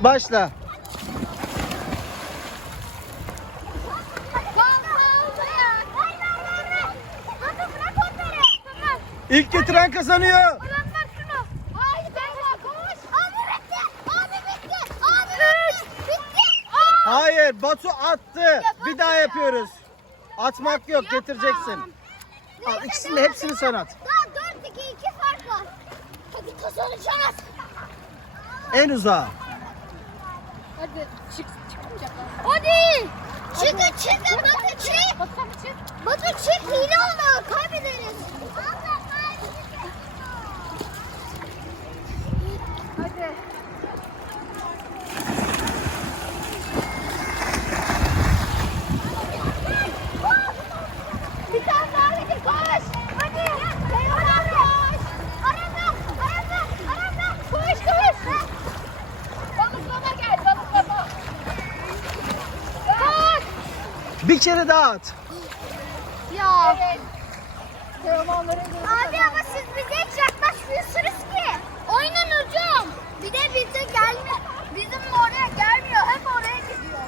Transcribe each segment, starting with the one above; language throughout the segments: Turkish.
Başla. İlk getiren kazanıyor. Hayır Batu attı. Bir daha yapıyoruz. Atmak yok getireceksin. Al ikisini de hepsini sen at. Daha 4 2 2 fark var. Hadi kazanacağız. En uzağa. Hadi çık çıkmayacaklar. Hadi. Çıkın çıkın Bir kere daha at. Ya. Evet. Abi ama siz bize hiç yaklaşmıyorsunuz ki. Oynan hocam. Bir de bize gelme, bizim oraya gelmiyor. Hep oraya gidiyor.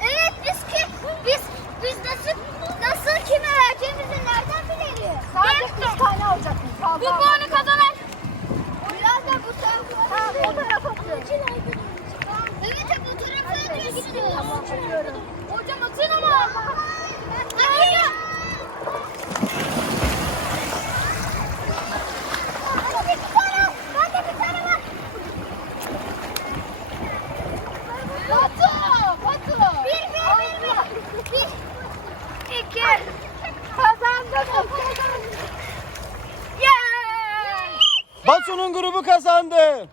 Evet biz ki biz biz nasıl nasıl kime vereceğimizi nereden bilelim? Sadece kız kaynağı olacak. Bu Batu'nun grubu kazandı.